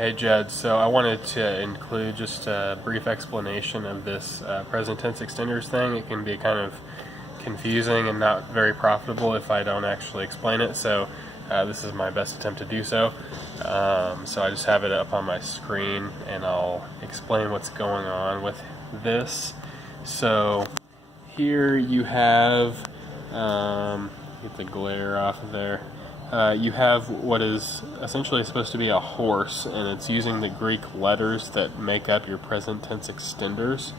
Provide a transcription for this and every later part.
Hey Jed, so I wanted to include just a brief explanation of this present tense extenders thing. It can be kind of confusing and not very profitable if I don't actually explain it, so this is my best attempt to do so. So I just have it up on my screen and I'll explain what's going on with this. So here you have, get the glare off of there. You have what is essentially supposed to be a horse, and it's using the Greek letters that make up your present tense extenders.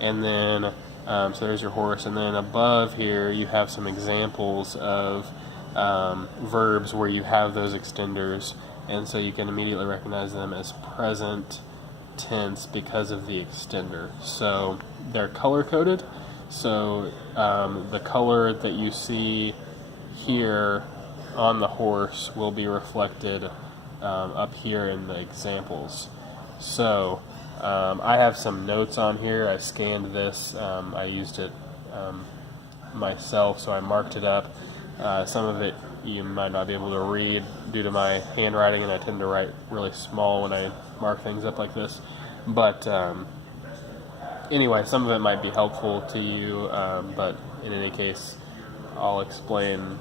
And then, so there's your horse, and then above here you have some examples of verbs where you have those extenders, and so you can immediately recognize them as present tense because of the extender. So they're color-coded, so the color that you see here on the horse will be reflected up here in the examples. So I have some notes on here. I scanned this. I used it myself, so I marked it up. Some of it you might not be able to read due to my handwriting, and I tend to write really small when I mark things up like this. But anyway, some of it might be helpful to you, but in any case, I'll explain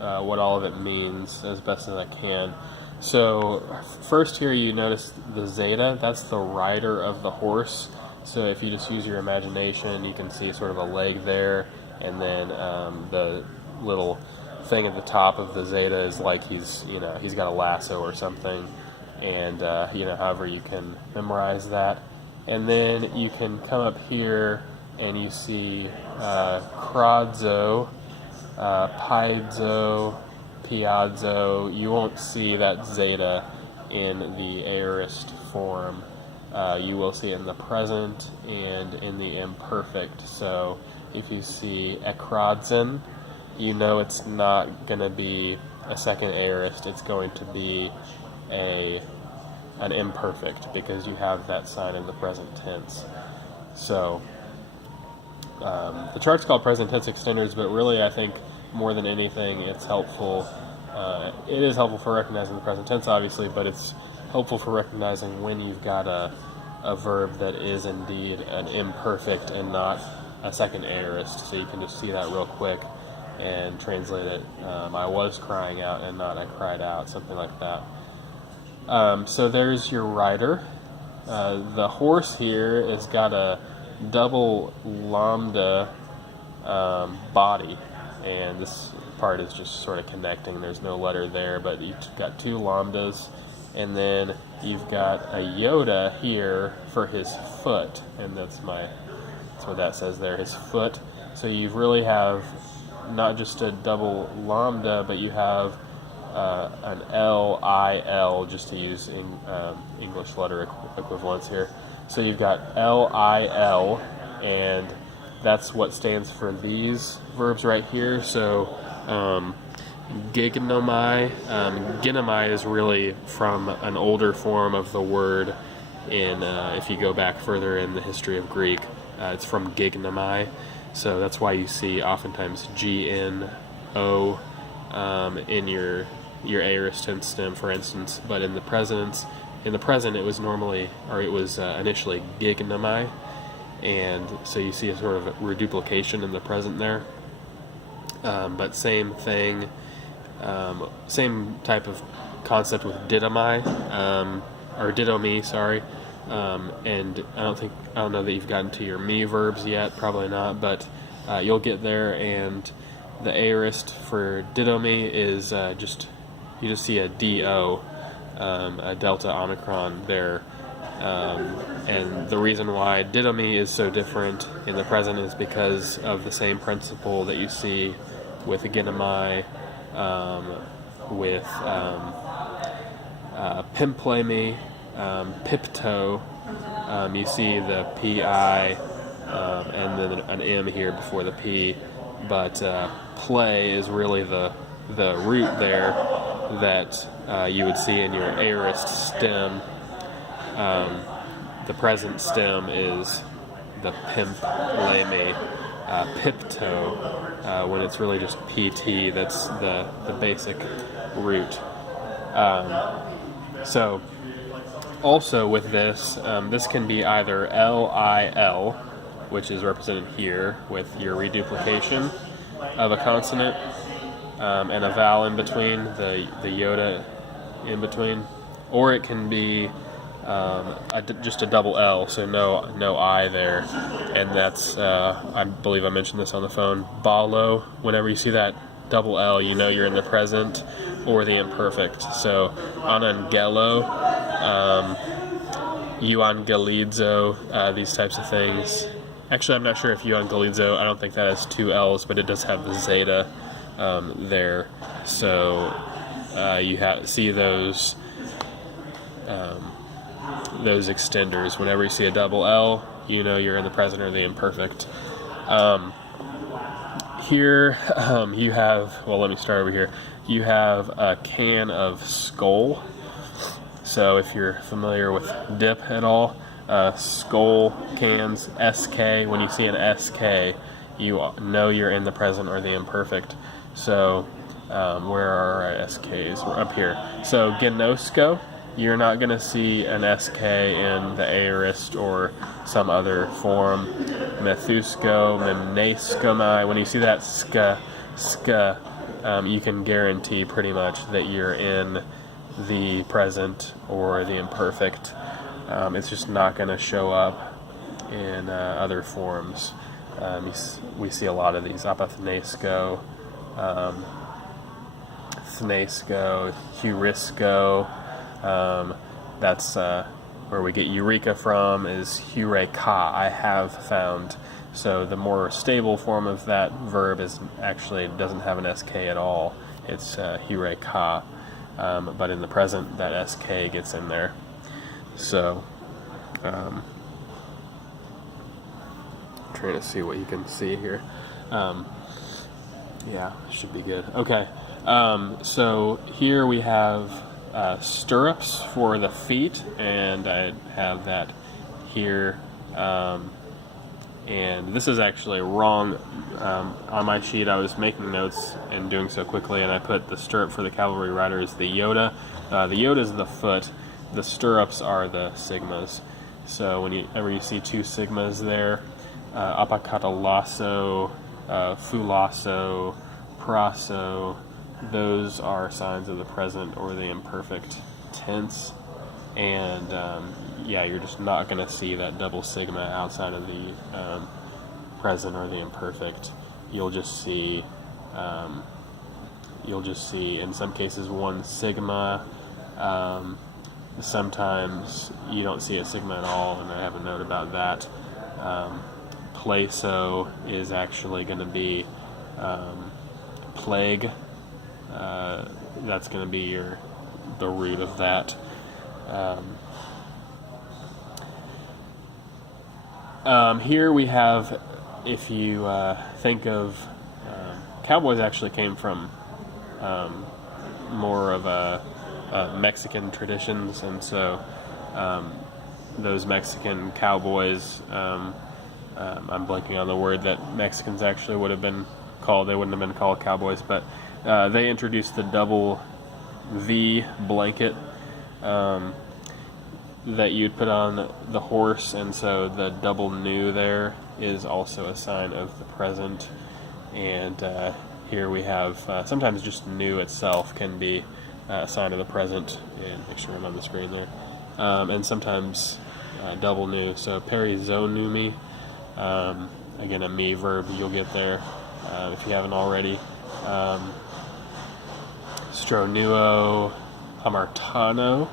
what all of it means as best as I can. So first here you notice the zeta, that's the rider of the horse. So if you just use your imagination, you can see sort of a leg there, and then the little thing at the top of the zeta is like he's got a lasso or something, and however you can memorize that. And then you can come up here and you see kradzo, paizo, piazzo. You won't see that zeta in the aorist form. You will see it in the present and in the imperfect. So if you see ekradzen, you know it's not going to be a second aorist. It's going to be an imperfect because you have that sign in the present tense. So the chart's called present tense extenders, but really I think more than anything it's helpful. It is helpful for recognizing the present tense, obviously, but it's helpful for recognizing when you've got a verb that is indeed an imperfect and not a second aorist. So you can just see that real quick and translate it. I was crying out and not I cried out, something like that. So there's your rider. The horse here has got a double lambda body, and this part is just sort of connecting. There's no letter there, but you've got two lambdas, and then you've got a iota here for his foot, and that's what that says there, his foot. So you really have not just a double lambda, but you have an L-I-L, just to use English letter equivalents here. So you've got L-I-L, and that's what stands for these verbs right here. So gignomai, ginomai is really from an older form of the word if you go back further in the history of Greek, it's from gignomai. So that's why you see oftentimes G-N-O in your aorist tense stem, for instance. But in the present it was initially gignomai, and so you see a sort of reduplication in the present there. But same thing, same type of concept with didomai, or didomi, sorry. And I don't know that you've gotten to your me verbs yet, probably not, but you'll get there. And the aorist for didomi is you just see a D-O, a delta omicron there. And the reason why didomi is so different in the present is because of the same principle that you see with ginomai, with pimplemi, pipto. You see the P-I and then an M here before the P, but play is really the root there that you would see in your aorist stem. The present stem is the pimpleme, pipto, when it's really just PT. That's the basic root. So Also with this, this can be either LIL, which is represented here with your reduplication of a consonant and a vowel in between, the iota in between, or it can be just a double L, so no I there, and that's I believe I mentioned this on the phone. Balo. Whenever you see that double L, you know you're in the present or the imperfect. So anangelo, euangelizo, these types of things. Actually, I'm not sure if euangelizo. I don't think that has two L's, but it does have the zeta there. So you see those extenders. Whenever you see a double L, you know you're in the present or the imperfect. Here you have, well, let me start over here. You have a can of Skoal. So if you're familiar with dip at all, Skoal cans, SK, when you see an SK, you know you're in the present or the imperfect. So where are our SKs? We're up here. So Gnosko, you're not going to see an SK in the aorist or some other form. Methusko, Memneskomai, when you see that ska, you can guarantee pretty much that you're in the present or the imperfect. It's just not going to show up in other forms. We see a lot of these. Apathnesko, Thnesko, Heurisko. That's where we get eureka from, is heureka, I have found. So the more stable form of that verb is actually doesn't have an SK at all. It's heureka. But in the present, that SK gets in there. So, trying to see what you can see here. Yeah, should be good. Okay, so here we have stirrups for the feet, and I have that here. And this is actually wrong. On my sheet, I was making notes and doing so quickly, and I put the stirrup for the cavalry rider is the iota. The iota is the foot. The stirrups are the sigmas. So whenever you see two sigmas there, apokatalasso, fulasso, prasso, those are signs of the present or the imperfect tense. And yeah, you're just not going to see that double sigma outside of the present or the imperfect. You'll just see in some cases one sigma. Sometimes you don't see a sigma at all, and I have a note about that. Plaso is actually going to be plague. That's going to be the root of that. Here we have, if you think of cowboys, actually came from more of Mexican traditions, and so those Mexican cowboys, I'm blanking on the word that Mexicans actually would have been called. They wouldn't have been called cowboys, but they introduced the double V blanket that you'd put on the horse, and so the double nu there is also a sign of the present. And here we have sometimes just nu itself can be a sign of the present, and make sure I'm on the screen there. And sometimes double nu. So perizonumi, again a me verb you'll get there if you haven't already. Stronuo, hamartano.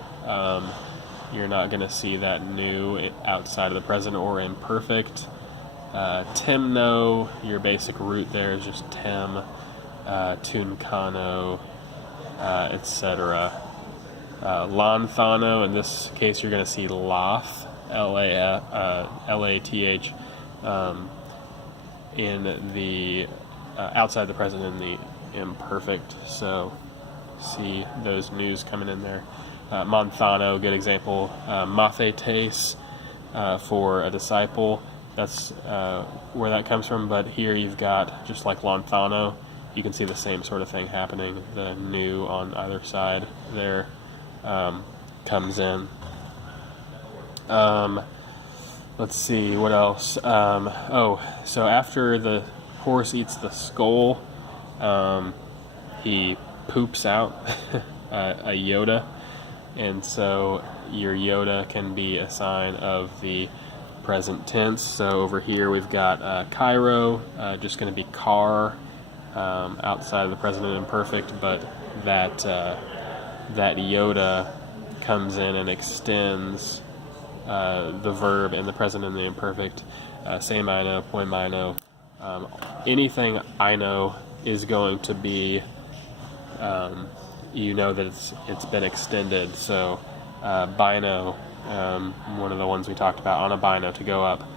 You're not going to see that nu outside of the present or imperfect. Temno, your basic root there is just tem, tuncano, etc. Lanthano, in this case you're going to see lath, L-A-T-H, in the outside the present in the imperfect. So see those news coming in there. Monthano, good example. Mathetes, for a disciple. That's where that comes from. But here you've got, just like Lonthano, you can see the same sort of thing happening. The nu on either side there comes in. Let's see, what else? So after the horse eats the skull, he poops out a Yoda, and so your Yoda can be a sign of the present tense. So over here we've got Cairo, just going to be car, outside of the present imperfect, but that Yoda comes in and extends the verb in the present and the imperfect. Same I know, poem I know. Anything I know is going to be, you know that it's been extended. So bino, one of the ones we talked about, on a bino, to go up,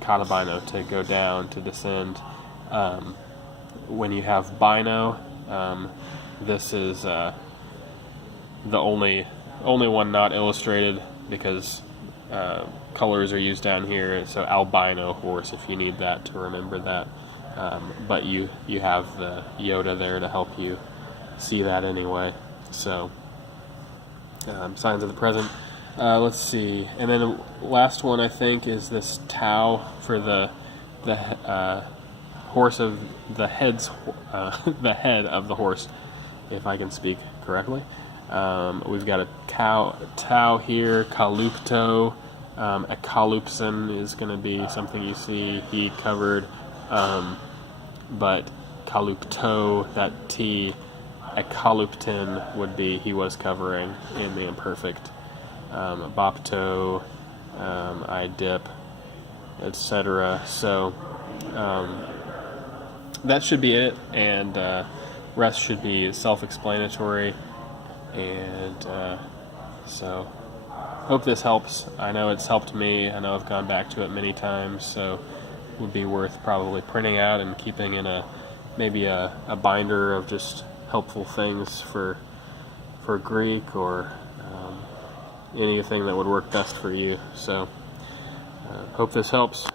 katabino, to go down, to descend. When you have bino, this is the only one not illustrated, because colors are used down here. So albino horse, if you need that to remember that. But you have the Yoda there to help you see that anyway. So signs of the present. Let's see, and then the last one I think is this tau for the horse of the head's the head of the horse, if I can speak correctly. We've got a tau here, kalupto. A kalupsin is going to be something you see he covered, but kalupto, that T, a kaluptin would be he was covering in the imperfect. Bopto, I dip, etc. So that should be it, and rest should be self-explanatory. And so hope this helps. I know it's helped me. I know I've gone back to it many times, so it would be worth probably printing out and keeping in maybe a binder of just helpful things for Greek, or anything that would work best for you. So hope this helps.